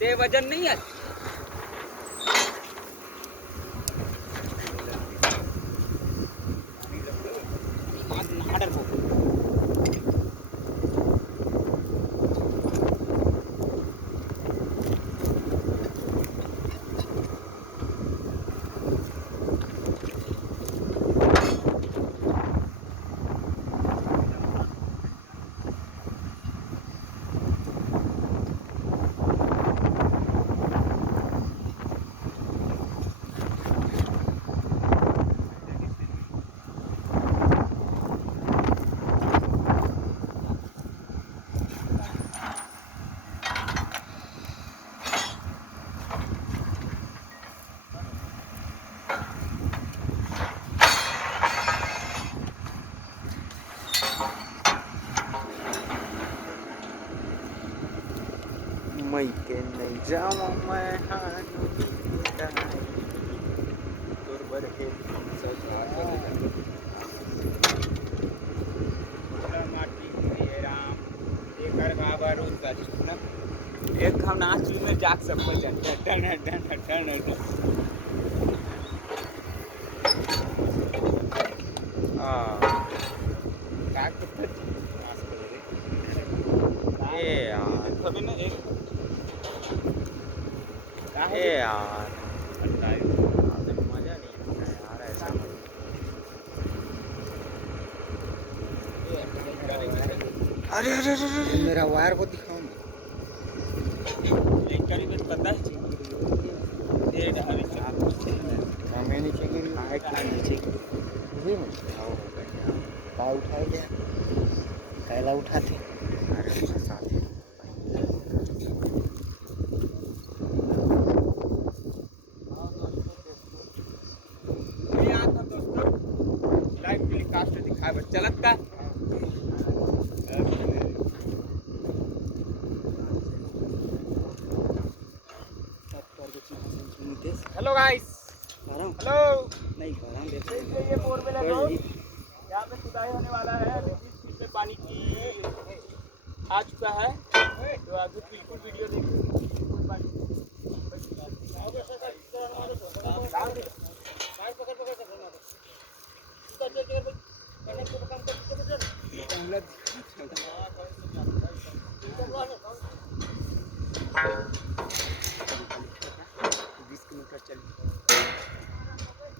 ते वजन नहीं है। मई के नहीं जाऊँ मैं एक हम नाच में जाग सब पर कभी ना एक यार मजा नहीं आता यार ऐसा। अरे अरे अरे मेरा वायर को दिखाओ ना। एक करीब पता है ये ढाबे मैं नीचे गिरी नीचे गिरी पाव उठाए क्या कैला उठाते। अरे साथी लाइव टेलीकास्ट दिखाए बस चलत का। हेलो गाइस, हेलो नहीं कर रहा देखिए ये बोरवेल रोड यहाँ पे खुदाई होने वाला है। 20 फीट में पानी की आ चुका है, तो आगे बिल्कुल वीडियो देखिए।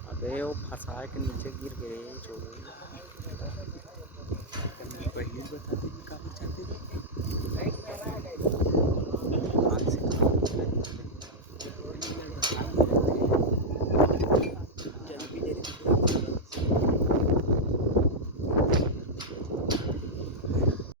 अबे वो फंसा के नीचे गिर गए छोड़ो। पहले बताते कि कहाँ जाते थे।